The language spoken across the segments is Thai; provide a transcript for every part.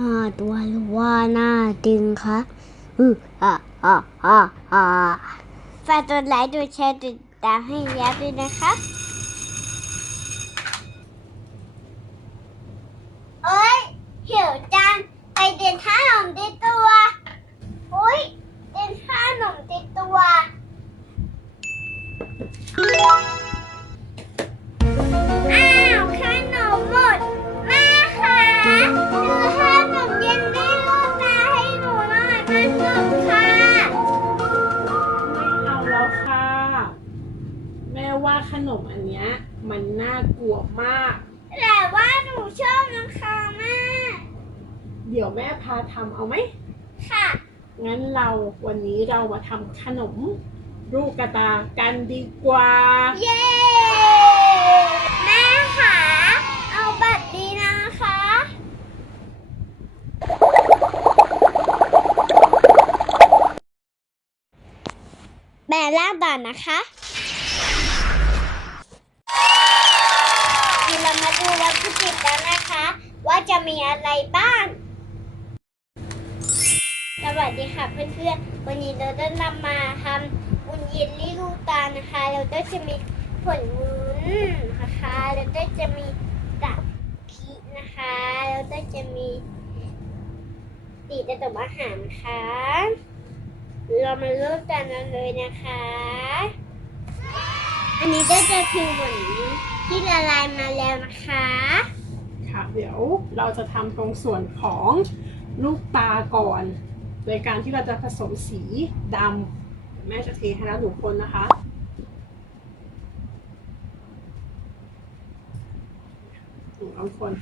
น้าตัวหรือว่าหน้าดึงคะอืออ่าอ่าอ่าอ่าฝากกดไลค์กดแชร์ติดตามให้ยับด้วยนะคะเอ้ยหิวจังไปเดินท่าหนมติดตั นมอันเนี้ยมันน่ากลัวมาก แต่ว่าหนูชอบนะคะแม่เดี๋ยวแม่พาทำเอาไหม ค่ะ งั้นเราวันนี้เรามาทำขนมลูกกระตากันดีกว่า เย้แม่ค่ะเอาบัตรดีนะคะแบ่ล่างต่อนะคะ มีอะไรบ้าง สวัสดีค่ะเพื่อนๆ วันนี้เราจะนำมาทำบุญเย็นลี่ลูกตาลนะคะ เราจะมีผลวุ้นนะคะแล้วก็จะมีกะทินะคะแล้วก็จะมีตีตะตบอาหารนะคะเรามาเริ่มกันเลยนะคะ อันนี้ก็จะคือผลที่ละลายมาแล้วนะคะ เดี๋ยวเราจะทำตรงส่วนของลูกตาก่อน โดยการที่เราจะผสมสีดำเดี๋ยวแม่จะเทให้แล้วหนูคนนะคะหนูเอาคน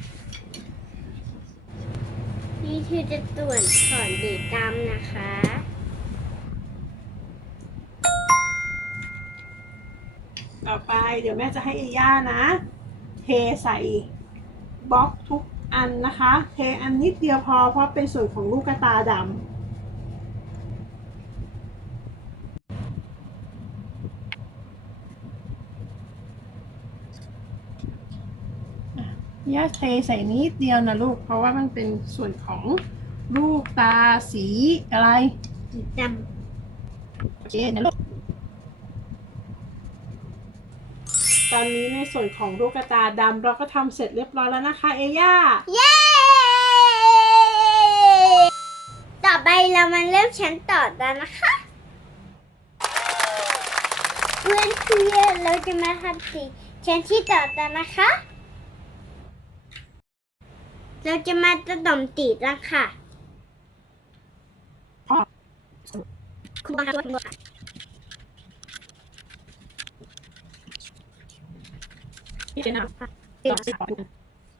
นี่คือจะส่วนถอนดีดำนะคะต่อไปเดี๋ยวแม่จะให้เอย่านะ เทใส่ บล็อกทุกอันนะคะ เทอันนิดเดียวพอเพราะเป็นส่วนของลูกตาดำอะย่าเทใส่นิดเดียวนะลูก เพราะว่ามันเป็นส่วนของลูกตาสีอะไรดีดโอเคนะลูก ตอนนี้ในส่วนของลูกกระตาดำเราก็ทำเสร็จเรียบร้อยแล้วนะคะ เอย่าำเย้ ต่อไปเรามาเริ่มชั้นต่อกันนะคะ เพื่อนเพื่อนๆเราจะมาทำสีชั้นที่ต่อกันนะคะ เราจะมาตะดมตีดแล้วค่ะพ่อคุณบังคับคุณ บังคับพี่เจนนะต่อไปต่อดู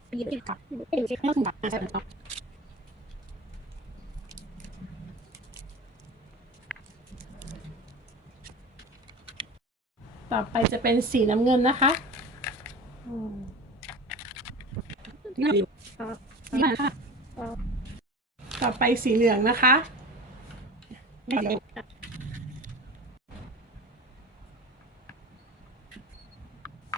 ไม่ต้องถึงแบบใช่ไหมครับต่อไปจะเป็นสีน้ำเงินนะคะอืมนี่ค่ะต่อไปสีเหลืองนะคะ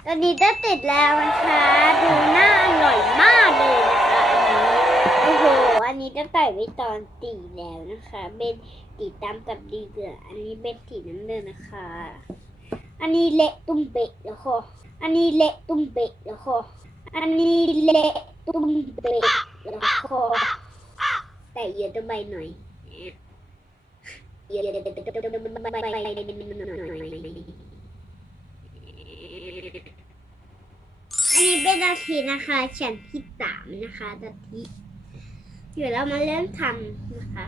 ต อนนี้ก็ติดแล้วนะคะดูน่าอร่อยมากเลยนะคะอันนี้โอ้โหอันนี้ก็ใส่ไว้ตอนตีแล้วนะคะ เป็นตีตามกับดีเหลืออันนี้เป็นสีน้ำเงินนะคะ อันนี้เละตุ้มเปะแล้วค่ะอันนี้เละตุ้มเปะแล้วค่ะอันนี้เละตุ้มเปะแล้วค่ะแต่เยอะตัวใบหน่อยเยอะตัวใบหน่อย อั นนี้เป็นนาทีนะคะฉันที่สามนะคะนาทีเดี๋ยวเรามาเริ่มทำนะคะ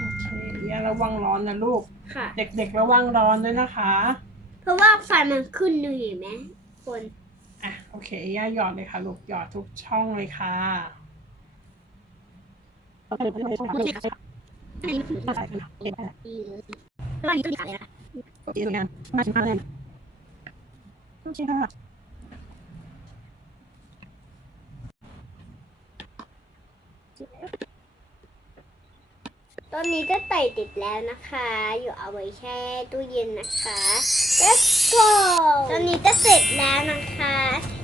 โอเคอย่าระวังร้อนนะลูก ค่ะ เด็กๆระวังร้อนด้วยนะคะ เพราะว่าไฟมันขึ้นหนึ่งเห็นไหมคนอะโอเคย่าหยอดเลยค่ะลูกหยอดทุกช่องเลยค่ะอันนี้มันคือดีดีเลยแล้วอันนี้ก็ดีอะไรนะ ดีงานมาชิมมาเลยโอเคค่ะ ตอนนี้ก็ไต่ติดแล้วนะคะ อยู่เอาไว้แช่ตู้เย็นนะคะ let's go ตอนนี้ก็เสร็จแล้วนะคะ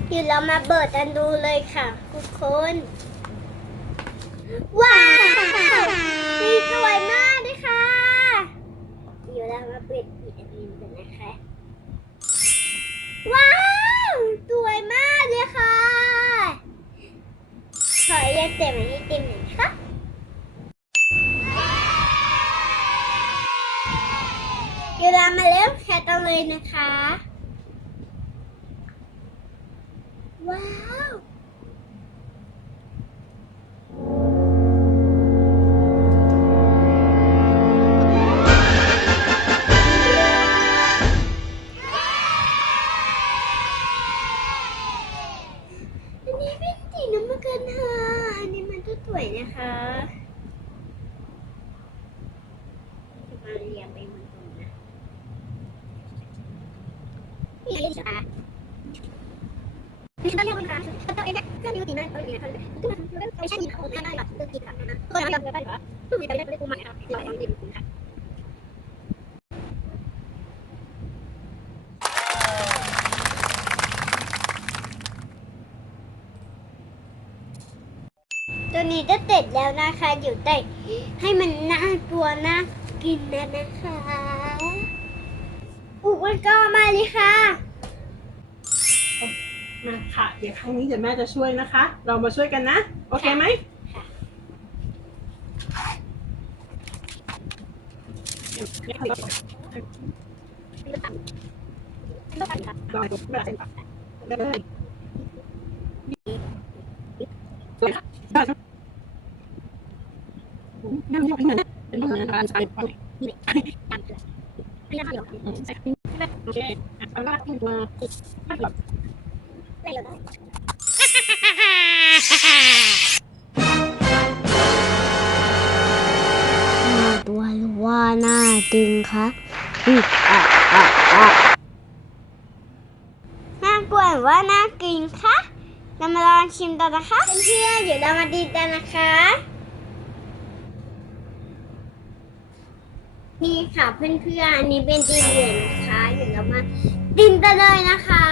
อยู่เรามาเปิดกันดูเลยค่ะทุกคน ว้าว มาเริ่มแคตกันเลยนะคะ ว้าวอันนี้เป็นสีน้ำมันกินค่ะอันนี้มันจะสวยนะคะจะมาเรียงไปหมือนกันนะนี่ใช่ไหมนี่ ตัวนี่ยก็มีกี่นั่นตัวเองเนี่ยก็ไม่ใช่มีคนได้แบบตัวกี่ครั้งนะเตัวมีไปได้ตัวใหม่ครับเราต้องดีคุณค่ะตัวนี้จะเสร็จแล้วนะคะเดี๋ยวแต่ให้มันน่ากลัวน่ากินนะนะคะ อุปกรณ์มาเลยค่ะ มาค่ะ เดี๋ยวครั้งนี้เดี๋ยวแม่จะช่วยนะคะ เรามาช่วยกันนะ โอเคไหมค่ะรอดูไม่เป็นไรได้ เลยสวยค่ะได้ครับนั่งยกขึ้นมาตัวหรือว่าหน่าดึงคะอุ๊ยอะอะอะน่ากลัวหรือว่าน่ากินคะเรามาลองชิมกันนะคะ เพื่อนๆเดี๋ยวเรามาดีกันนะคะ นี่ค่ะเพื่อนๆ อันนี้เป็นดีเหลืองนะคะเดี๋ยวเรามาดินกันเลยนะคะ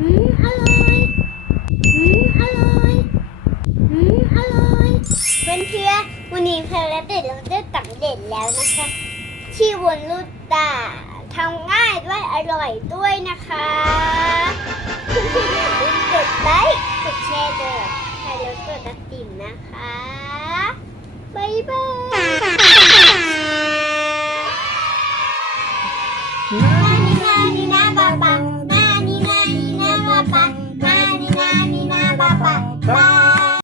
อืมอร่อยอืมอร่อยอืมอร่อยเพื่อนเพื่อนๆวันนี้เพลเด็ดเราได้สำเร็จแล้วนะคะ ที่วนลูกตาทำง่ายด้วยอร่อยด้วยนะคะเพื่อนๆอย่าลืมกดไลค์กดแชร์ด้วยใครแล้วกดติดติ่มนะคะ บ๊าย